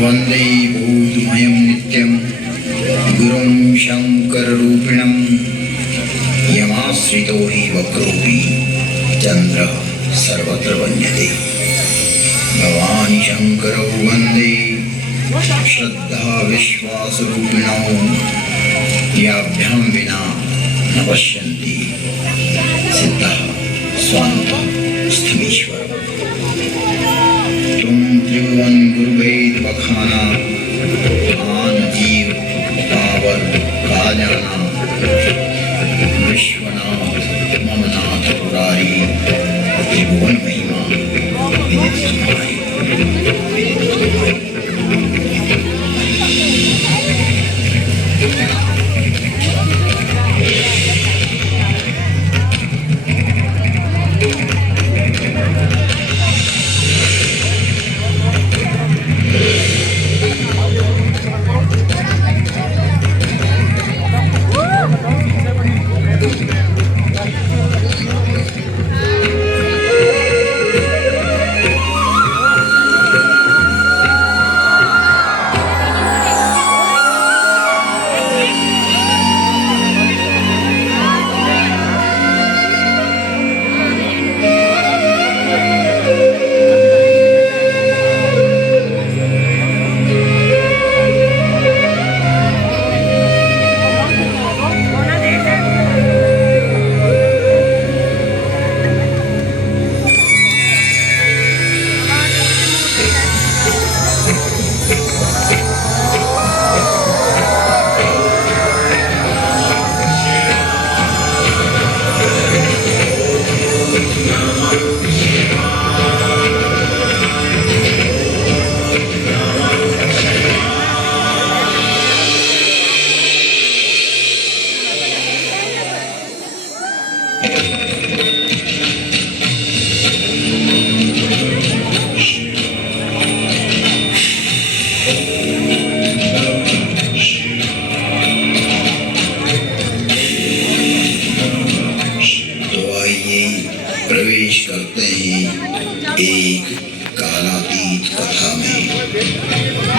वंदे भूतमयं नित्यं गुरुं शंकररूपिणं यमाश्रितो हि वक्रोऽपि चन्द्रः सर्वत्र वन्द्यते। भवानी शंकरौ वंदे श्रद्धा विश्वासरूपिणौ याभ्यां विना न पश्यन्ति सिद्धः स्वान्तः स्थमीश्वरः। तुम त्रिभुवन गुरुवेद बखाना आन जीव पावर काजाना विश्वनाथ ममनाथ पुरारी त्रिभुवन महिमा विदित तुम्हारी।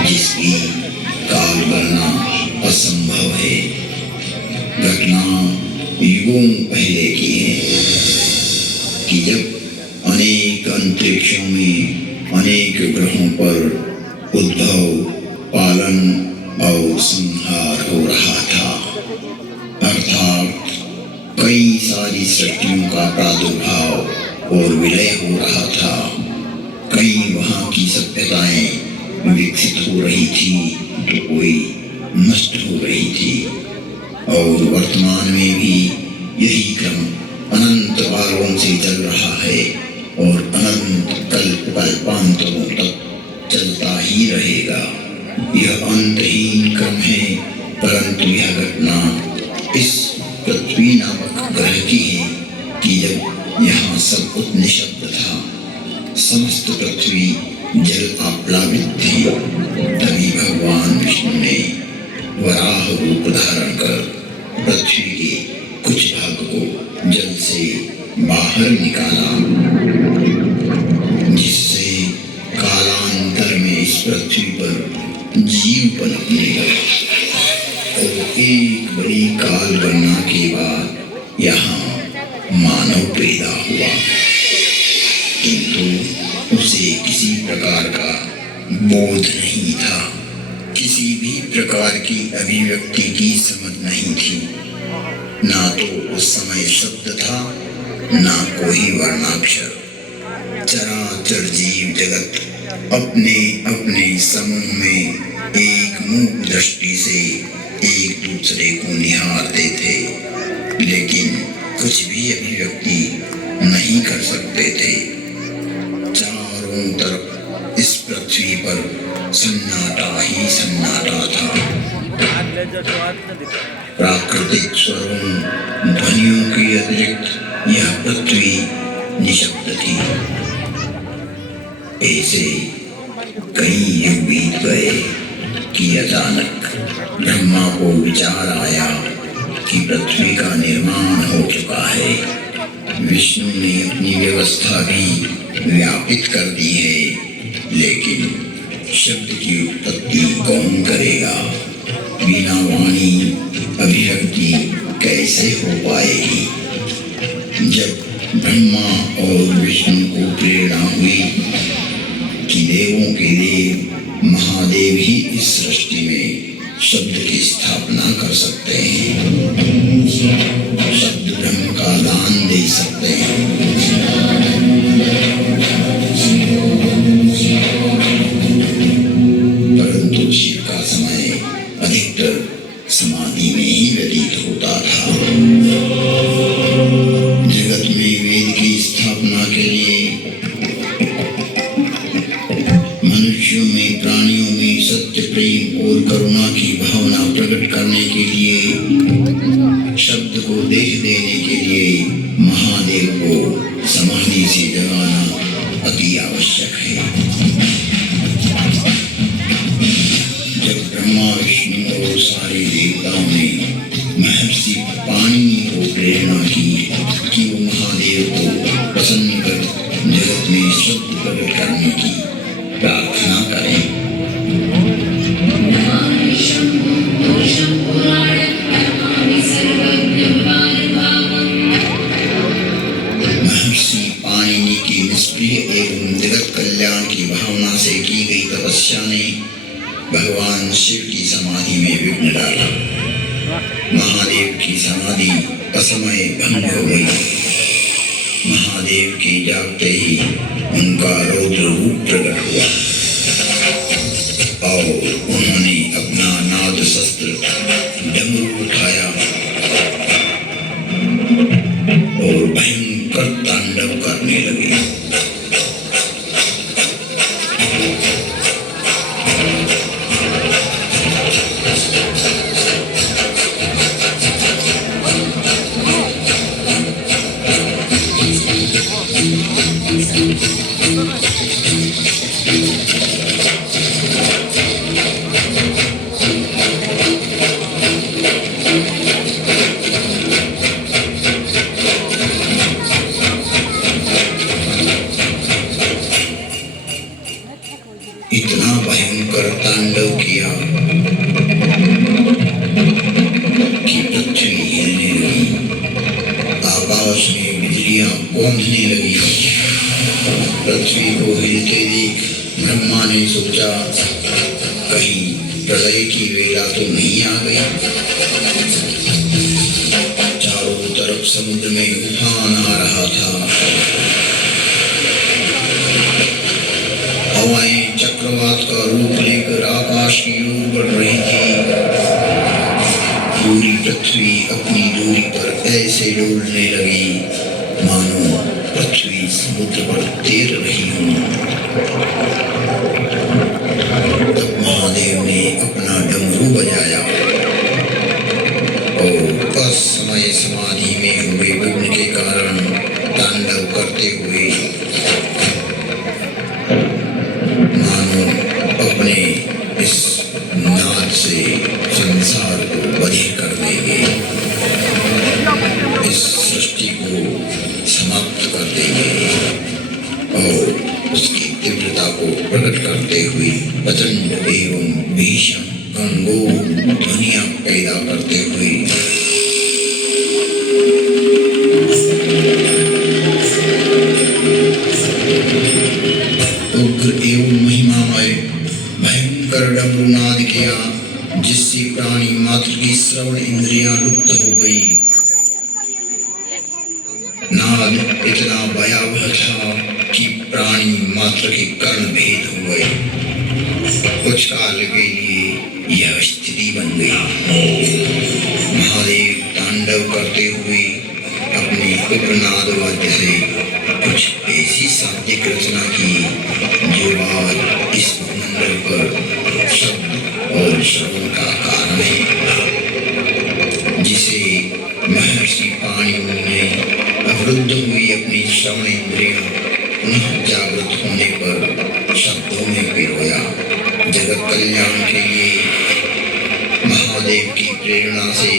जिसकी काल करना असंभव है। घटना युगों पहले की है कि जब अनेक अंतरिक्षों में अनेक ग्रहों पर उद्भव, पालन और संहार हो रहा था, अर्थात कई सारी सृष्टियों का प्रादुर्भाव और विलय हो रहा था। कई वहाँ की सभ्यताएं विकसित हो रही थी तो कोई नष्ट हो रही थी, और वर्तमान में भी यही क्रम अनंत कालों से चल रहा है और अनंत कल्पांतरों तक चलता ही रहेगा। यह अंतहीन क्रम है, परंतु यह घटना इस पृथ्वी नामक ग्रह की है कि जब यहाँ सब कुछ निशब्द था, समस्त पृथ्वी जल आप्लावित थी, तभी भगवान विष्णु ने वराह रूप धारण कर पृथ्वी के कुछ भाग को जल से बाहर निकाला, जिससे कालांतर में इस पृथ्वी पर जीव पनपने लगा। और एक बड़ी काल गणना के बाद यहाँ मानव पैदा हुआ, किंतु उसे किसी प्रकार का बोध नहीं था, किसी भी प्रकार की अभिव्यक्ति की समझ नहीं थी। ना तो उस समय शब्द था, ना कोई वर्णाक्षर। चराचर जीव जगत अपने अपने समूह में एक मूक दृष्टि से एक दूसरे को निहारते थे, लेकिन कुछ भी अभिव्यक्ति नहीं कर सकते थे। चारों तरफ इस पृथ्वी पर सन्नाटा ही सन्नाटा था। प्राकृतिक स्वरों, ध्वनियों के अतिरिक्त यह पृथ्वी निशब्द थी। ऐसे कई युग बीत गए कि अचानक ब्रह्मा को विचार आया कि पृथ्वी का निर्माण हो चुका है। विष्णु ने अपनी व्यवस्था भी व्यापित कर दी है, लेकिन शब्द की उत्पत्ति कौन करेगा? बिना वाणी अभिव्यक्ति कैसे हो पाएगी? जब ब्रह्मा और विष्णु को प्रेरणा हुई कि देवों के देव महादेव ही इस सृष्टि में शब्द की स्थापना कर सकते हैं, शब्द ब्रह्म का दान दे सकते हैं, परंतु शिव का समय अधिकतर समाधि में ही व्यतीत होता था। जगत में वेद की स्थापना के लिए, मनुष्यों में, प्राणियों में सत्य, प्रेम और करुणा की भावना प्रकट करने के लिए, शब्द को देह देने के लिए महादेव को समाधि से जगाना अति आवश्यक है। जब ब्रह्मा, विष्णु और सारे देवताओं ने महर्षि पाणिनि को प्रेरणा की कि वो महादेव को प्रसन्न कर जगत में शब्द प्रकट करने की प्रार्थना करें, महर्षि पाणिनि की निष्प्रिय एवं जगत कल्याण की भावना से की गई तपस्या ने भगवान शिव की समाधि में विघ्न डाला। महादेव की समाधि असमय भंग हो गई। महादेव के जागते ही उनका रौद्र रूप प्रकट हुआ और उन्होंने अपना नाद शस्त्र डमरू उठाया और भयंकर तांडव करने लगे। भयंकर तांडव किया कि पृथ्वी हिलने लगी, आकाश में बिजलियां कौंधने लगी। पृथ्वी को हिलते देख ब्रह्मा ने सोचा कहीं प्रलय की वेला तो नहीं आ गई। चारों तरफ समुद्र में उफान आ रहा था, हवाएं चक्रवात का रूप लेकर आकाश की ओर बढ़ रही थी। पूरी पृथ्वी अपनी दूरी पर ऐसे डोलने लगी मानो पृथ्वी समुद्र पर तैर रही हो। तब महादेव ने अपना डमरू बजाया और असमय समाधि में हुए विघ्न के कारण तांडव करते हुए मानो अपने इस नाद से संसार को बधिर कर देंगे, इस सृष्टि को समाप्त कर देंगे और उसकी तीव्रता को प्रकट करते हुए प्रचंड एवं भीषण गंभीर ध्वनियां पैदा करते हुए उग्र एवं महिमामय भयंकर डमरूनाद किया, जिससे प्राणी मात्र की श्रवण इंद्रियां लुप्त हो गई। नाद इतना भयावह था कि प्राणी मात्र के कर्ण भेद हो गए। कुछ काल के लिए यह स्थिति बन गई। महादेव तांडव करते हुए अपने उग्रनाद वाद्य से कुछ ऐसी शाब्दिक रचना की जो आज इस मंडल पर शब्द और श्रवण का कारण है, जिसे महर्षि पाणिनि ने अवरुद्ध हुई अपनी श्रवण इंद्रियां पुनः जागृत होने पर शब्दों में पिरोया। जगत कल्याण के लिए महादेव की प्रेरणा से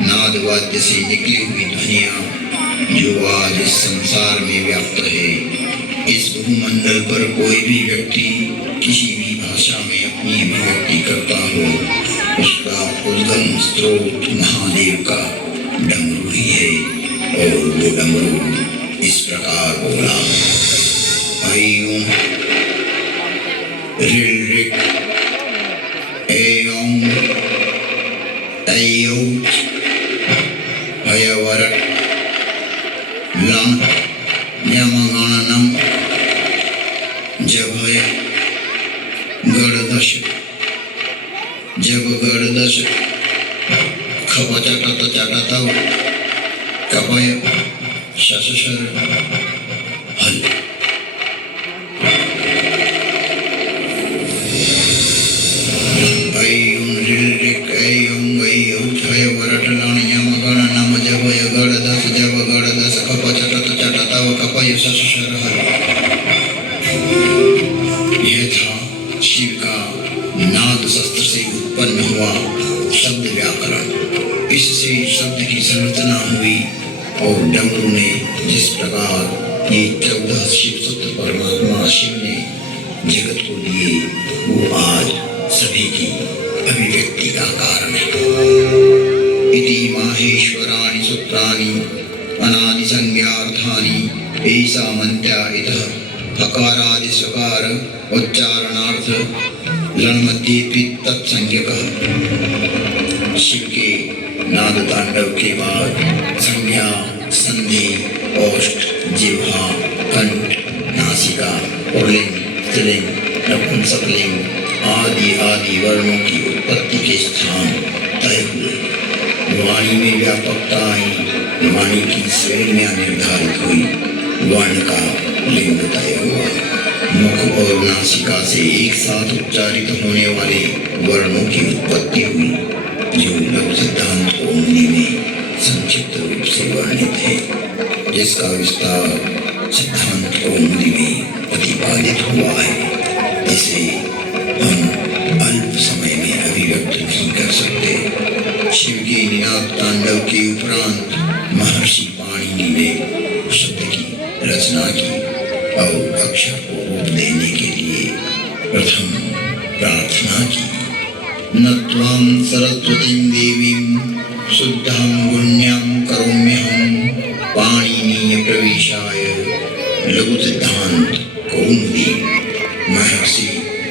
नाद वाद्य से निकली हुई ध्वनियां जो आज इस संसार में व्याप्त है। इस भूमंडल पर कोई भी व्यक्ति किसी भी भाषा में अपनी अभिव्यक्ति करता हो, उसका उद्गम स्रोत महादेव का डमरू ही है। और वो डमरू इस प्रकार बोला, ऐं ऋ ऋ ऐं ऐऔ हयवर लम न्यमगणनम जभय गणदश जब गणदश खपचटत चटतव कपय शशशर हल। ऐं ऋ ऐं ऐऔ हयवर लम न्यमगणनम जभय गणदश जब गणदश खपचटत चटतव कपय शशशर हल। यह था शिव का नाद शस्त्र से उत्पन्न हुआ शब्द व्याकरण। इससे शब्द की संरचना हुई और डमरू ने जिस प्रकार ये 14 शिव सूत्र परमात्मा शिव ने जगत को दिए, वो आज सभी की अभिव्यक्ति का कारण है। इति माहेश्वराणि सूत्राणि अनादि संज्ञार्थानि ऐसा मंत्या इतः हकारादि सकार उच्चारणार्थ लण्मध्येपि तत्संज्ञकः। शिव के नाद तांडव के बाद संज्ञा, संधि, ओष्ठ, जिह्वा, कंठ, नासिका, पुल्लिंग, स्त्रीलिंग, नपुंसकलिंग आदि आदि वर्णों की उत्पत्ति के स्थान तय हुए। वाणी में व्यापकता आई, वाणी की श्रेणियां निर्धारित हुई, वर्ण का लिंग तय हुआ। मुख और नासिका से एक साथ उच्चारित होने वाले वर्णों की उत्पत्ति हुई, जो लघु सिद्धांत कौमुदी में संक्षिप्त रूप से वर्णित है, जिसका विस्तार सिद्धांत कौमुदी में प्रतिपादित हुआ है। इसे हम अल्प समय में अभिव्यक्त नहीं कर सकते। शिव के निनाद तांडव के उपरांत महर्षि पाणिनि ने शब्द की रचना की और अक्षर को रूप देने के लिए प्रथम प्रार्थना की, न त्वां सरस्वतीं देवीं शुद्धां पुण्यां करोम्यहं पाणिनीय प्रवेशाय लघु सिद्धांत कौमुदी। महर्षि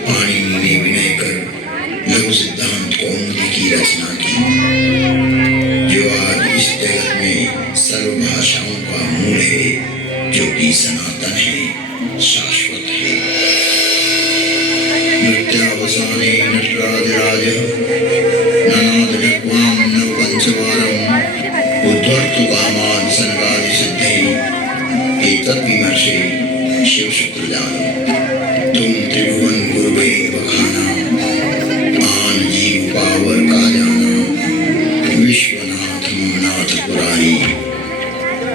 पाणिनि ने विनय कर लघु सिद्धांत कौमुदी की रचना की, जो आज इस जगत में सर्व भाषाओं का मूल है, जो कि सनातन है, शाश्वत है। नृत्यावसाने नटराजराज ननाद ढक्वां नवपंचवारं उद्धर्तु कामान् सनकादिसिद्धये एतद्विमर्शे शिवशुक्रजानम्। तुम त्रिभुवन गुरुवे बखाना, आन जीव पावर का जाना, विश्वनाथ ममनाथ पुरारी,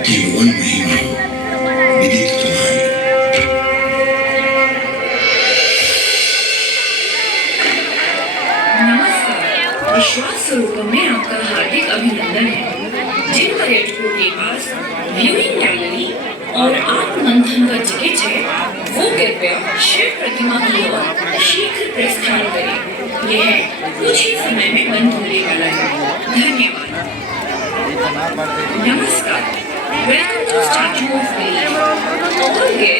त्रिभुवन महिमा विदित तुम्हारी। नमस्कार, विश्वास स्वरूपम में आपका हार्दिक अभिनंदन है। जिन पर्यटकों के पास व्यूइंग गैलरी और आत्ममंथन का टिकट है, वो कृपया शिव प्रतिमा की ओर शीघ्र प्रस्थान करें। यह कुछ ही समय में बंद होने वाला है। धन्यवाद। नमस्कार, welcome to Statue of unity.